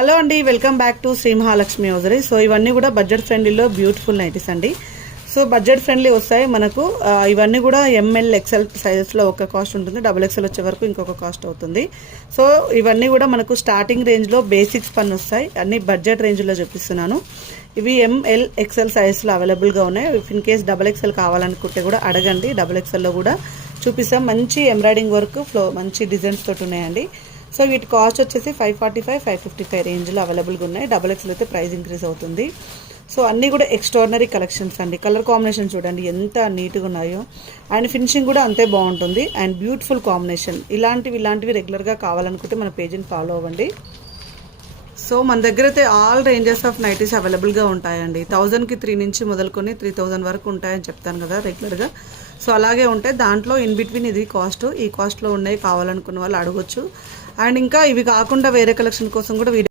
Hello అండి, welcome back to Shri Mahalakshmi hosiery. So ఇవన్నీ కూడా బడ్జెట్ ఫ్రెండ్లీలో బ్యూటిఫుల్ నైటీస్ అండి. సో బడ్జెట్ ఫ్రెండ్లీ వస్తాయి మనకు. ఇవన్నీ కూడా ఎంఎల్ ఎక్సెల్ సైజెస్లో ఒక కాస్ట్ ఉంటుంది, డబుల్ ఎక్సెల్ వచ్చే వరకు ఇంకొక కాస్ట్ అవుతుంది. సో ఇవన్నీ కూడా మనకు స్టార్టింగ్ రేంజ్లో బేసిక్స్ పని వస్తాయి, అన్ని బడ్జెట్ రేంజ్లో చూపిస్తున్నాను. ఇవి ఎంఎల్ ఎక్సెల్ సైజెస్లో అవైలబుల్గా ఉన్నాయి. ఇన్ కేస్ డబుల్ ఎక్సెల్ కావాలనుకుంటే కూడా అడగండి, డబుల్ ఎక్సెల్లో కూడా చూపిస్తాం. మంచి ఎంబ్రాయిడింగ్ వర్క్, మంచి డిజైన్స్ తోటి ఉన్నాయండి. సో వీటి కాస్ట్ వచ్చేసి 545, 555 రేంజ్లో అవైలబుల్గా ఉన్నాయి. డబుల్ ఎక్స్ఎల్ అయితే ప్రైస్ ఇంక్రీజ్ అవుతుంది. సో అన్నీ కూడా ఎక్స్ట్రాడినరీ కలెక్షన్స్ అండి. కలర్ కాంబినేషన్ చూడండి ఎంత నీట్గా ఉన్నాయో, అండ్ ఫినిషింగ్ కూడా అంతే బాగుంటుంది, అండ్ బ్యూటిఫుల్ కాంబినేషన్. ఇలాంటివి రెగ్యులర్గా కావాలనుకుంటే మన పేజ్ని ఫాలో అవ్వండి. సో మన దగ్గర అయితే ఆల్ రేంజెస్ ఆఫ్ నైటీస్ అవైలబుల్గా ఉంటాయండి. 1000కి 3 నుంచి మొదలుకొని 3000 వరకు ఉంటాయని చెప్తాను కదా రెగ్యులర్గా. సో అలాగే ఉంటాయి. దాంట్లో ఇన్ బిట్వీన్ ఇది కాస్ట్, ఈ కాస్ట్లో ఉన్నాయి కావాలనుకున్న వాళ్ళు అడగొచ్చు. అండ్ ఇంకా ఇవి కాకుండా వేరే కలెక్షన్ కోసం కూడా